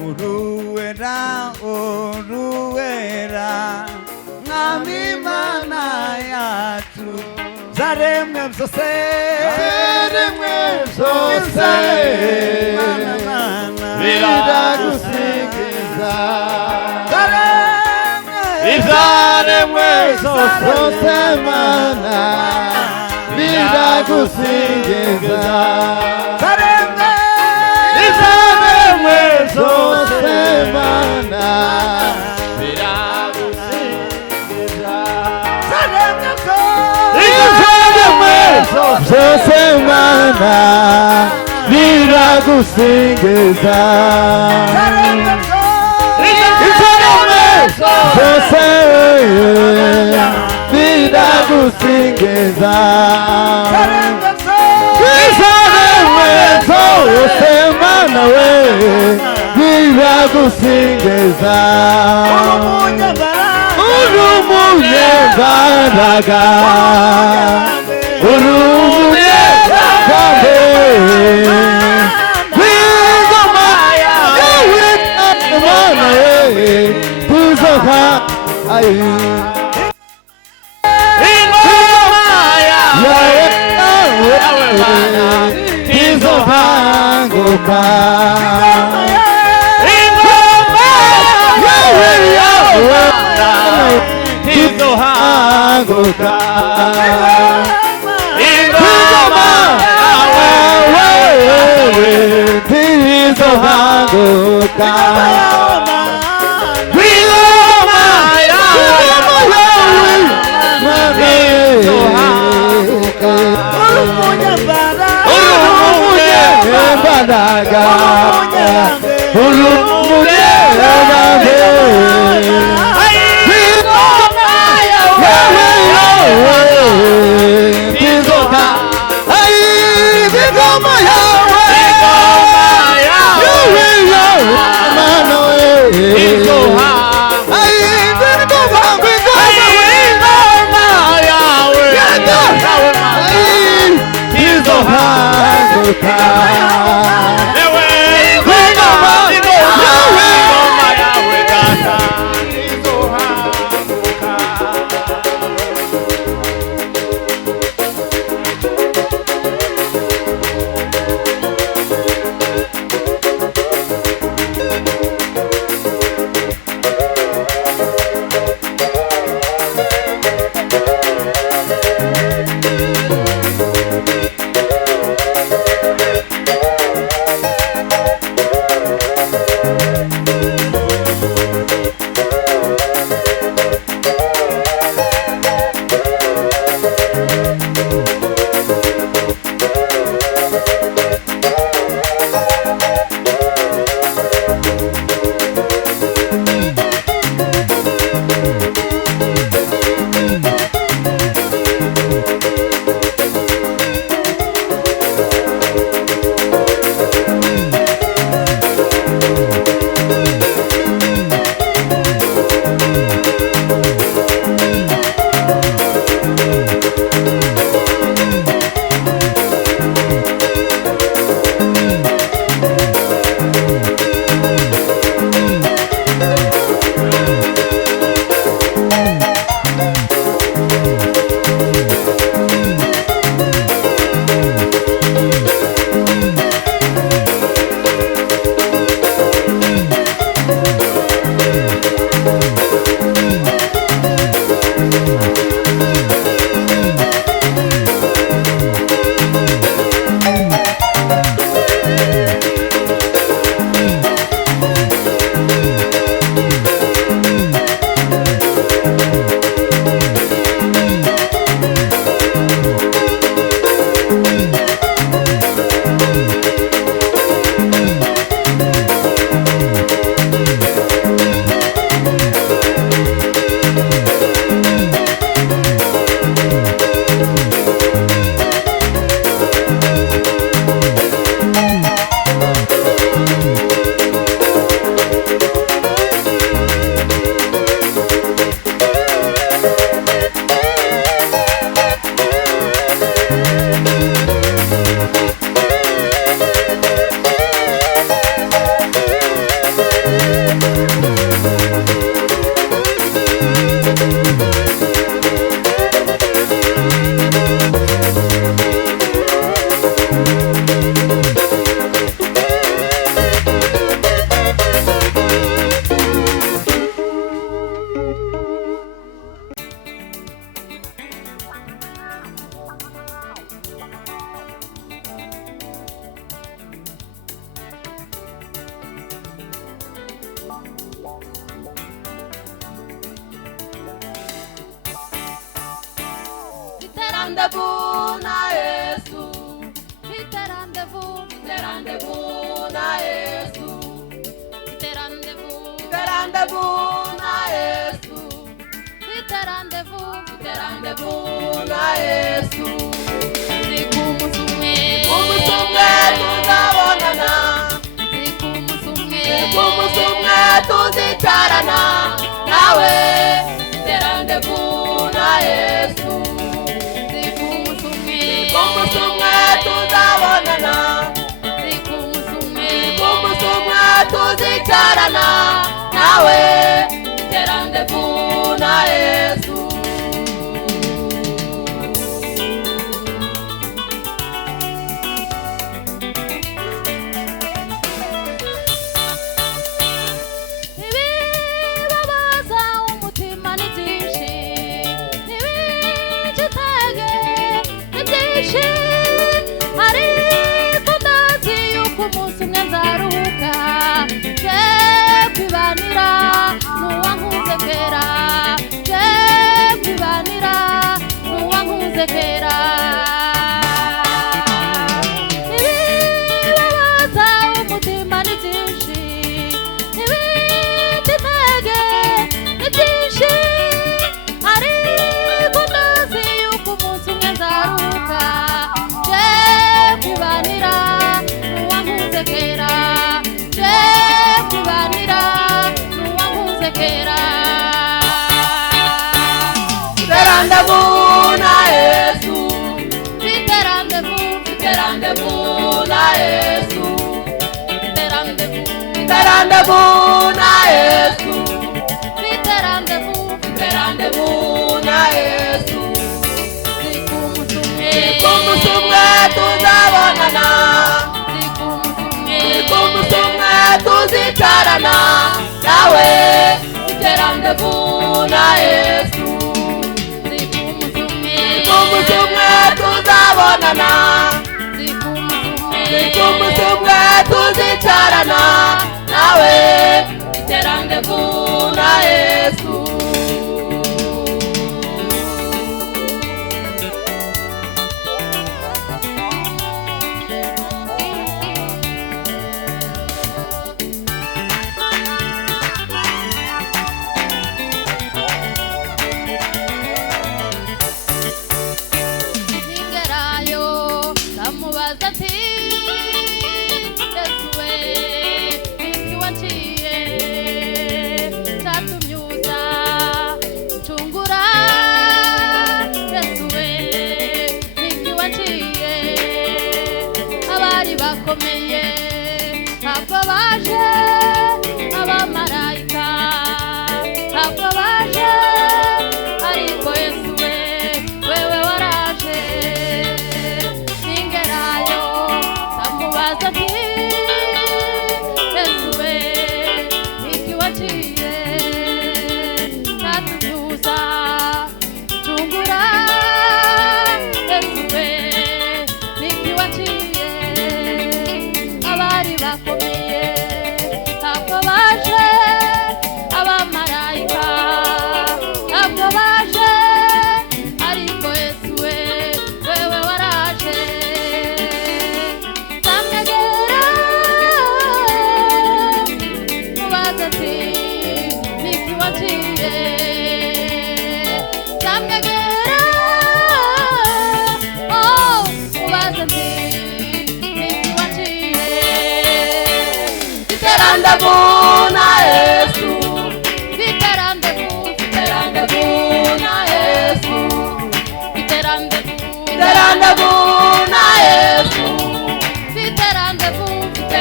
uruwera uruwera mwami mana yacu zaremwe byose mana mana biragusingiza zaremwe zose mana biragusingiza zaremwe zose mana biragusingiza zose mana biragusingiza zose biragusingiza zose mana we biragusingiza urumunyembaraga urumunyembaraga w'ingoma yawe mana we tuzoha ingoma yawe tizohanguka ingoma yawe tizohanguka ingoma yawe tizohanguka Badaga, Mano Rendezvous na Yesu, vite rendezvous na Yesu, vite rendezvous na Yesu, vite rendezvous na Yesu. Siku musumwe tuzabonana, siku musumwe tuzicarana nawe, vite rendezvous na Yesu. Kumusumwe tuzabonana, kumusumwe tuzicarana nawe, rendezvous na Yesu. Ibibabaza umutima ni byinshi, ariko ndazi yuko umunsi umwe nzaruhuka, je kwibanira n'uwankunze kera, je kwibanira n'uwankunze kera. Ibibabaza umutima ni byinshi, ibindi intege ni byinshi, ariko ndazi yuko umunsi umwe nzaruhuka, je kwibanira n'uwankunze kera, je kwibanira n'uwankunze kera. Rendezvous na Yesu, vite rendezvous na Yesu, vite rendezvous na Yesu, vite rendezvous na Yesu. Siku musumwe tuzabonana, siku musumwe tuzicarana nawe, vite rendezvous na Yesu. Siku musumwe tuzabonana, siku musumwe tuzicarana nawe, vite rendezvous na Yesu. Ndamubaza ati Yesu we, iki wanciye cyatumyuza ncungura, Yesu we, iki wanciye. Abari bakomeye ntabwo baje, abamarayika ntabwo baje, ariko Yesu we, wewe waraje. Ndamubaza ati Yesu we, iki waciye cyatumyuza ncungura, Yesu we, iki waciye. Abari bakomeye ntabwo baje, abamarayika ntabwo baje, ariko Yesu we, wewe waraje. Rendezvous na Yesu, vite rendezvous na Yesu, vite rendezvous na Yesu, vite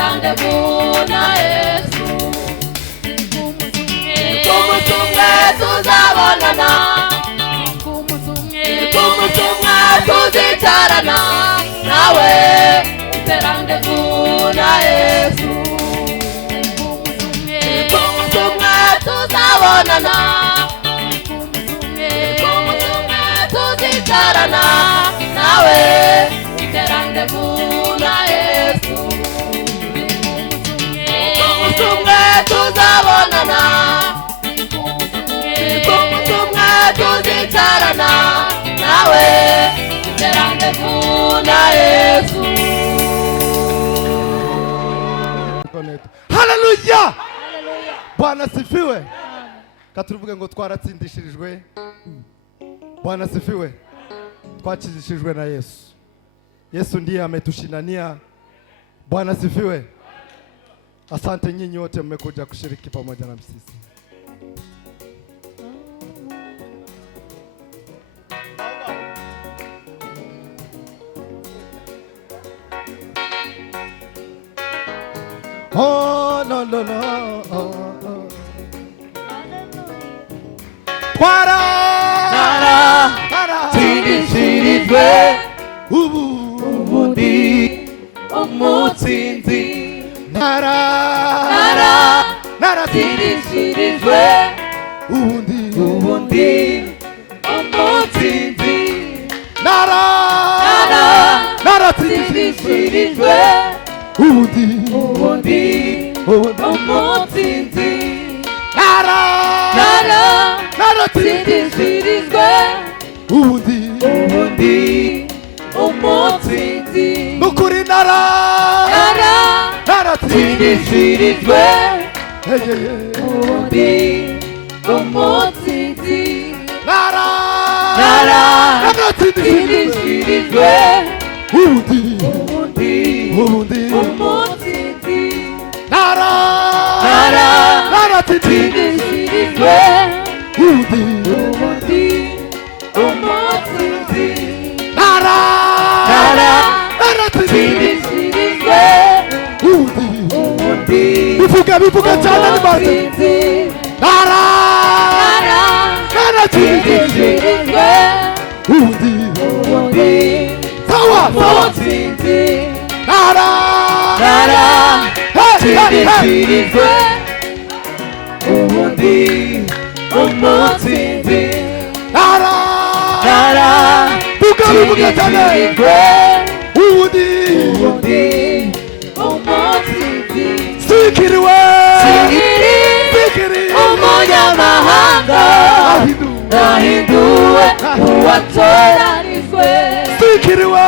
rendezvous na Yesu. tuzabonana kumutumwe tuzicarana nawe iterandevu na Yesu kumutumwe tuzabonana kumutumwe tuzicarana nawe iterandevu na Yesu. Haleluya! Bwana sifiwe. Katuvuge ngo twaratsindishirijwe. Bwana sifiwe. Twachizishijwe na Yesu. Yesu ndiye ametushindania. Bwana sifiwe. Asante nyinyi wote mmekuja kushiriki pamoja na sisi. Oh no no no. Para Tirishijwe ubundi umutsinzi nara Tirishijwe ubundi umutsinzi nara Tirishijwe ubundi umutsinzi nara Tirishijwe ubundi umutsinzi nukuri nara Tirishijwe umutsinzi nara Tirishijwe ubundi umutsinzi nara Tirishijwe ubundi umutsinzi nara Tirishijwe ubundi bivuga cyane ni basi nara Tirishijwe ubundi sawa umutsinzi nara Tirishijwe umutsinzi nara bivuga cyane ubundi umutsinzi sikiriwe umunyamahanga nahinduwe uwatoranijwe sikiriwe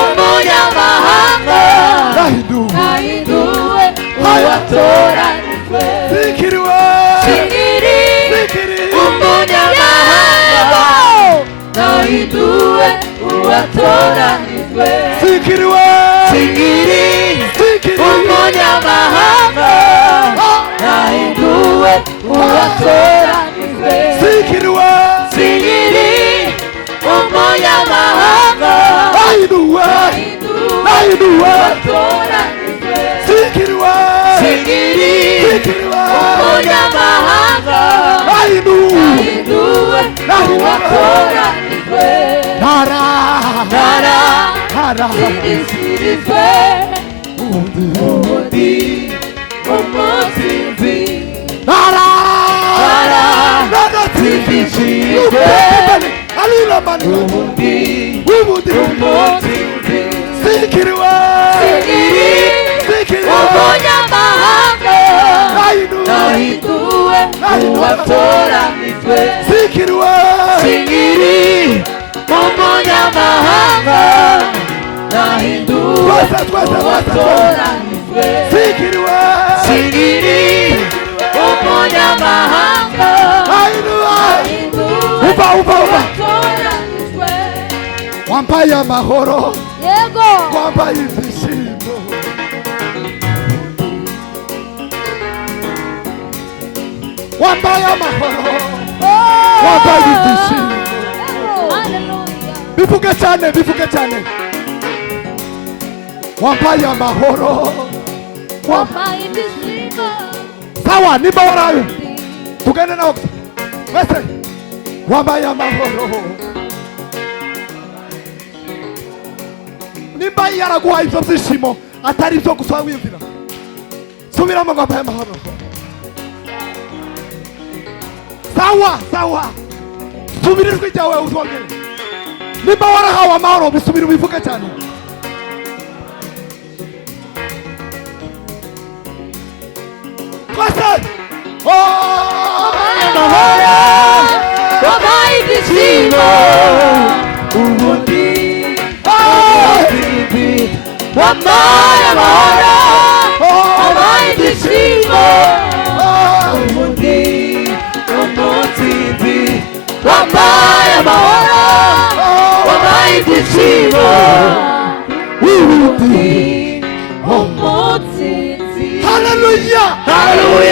umunyamahanga nahinduwe uwatoranijwe sikiriwe umunyamahanga nahinduwe uwatoranijwe sikiriwe umunyamahanga nahinduwe uwatoranijwe sikiriwe umunyamahanga nahinduwe uwatoranijwe sikiriwe umunyamahanga nahinduwe uwatoranijwe nara Tirishijwe umutsinzi nara Tirishijwe ubundi umutsinzi sikiriwe umunyamahanga nahinduwe uwatoranijwe sikiriwe umunyamahanga nahinduwe uwatoranijwe sikiriwe umunyamahanga nahinduwe uwatoranijwe wambaye amahoro Yego. wambaye ibyishimo wambaye amahoro wambaye ibyishimo Hallelujah. bivuge cyane wambaye amahoro Wambaye ibyishimo. sawa nimba warayo tugende nawe wese wambaye amahoro nimba yaraguhaye ibyo byishimo atari ibyo gusa wiyumvira subiramo ngo wambaye amahoro sawa sawa subira ijwi ryawe utwongere niba warahawe amahoro bisubira ubivuge cyane twese amahoro wabaye ibyishimo ubundi wabaye amahoro wabaye ibyishimo ubundi umutsinzi wabaye amahoro wabaye ibyishimo ubundi umutsinzi haleluya haleluya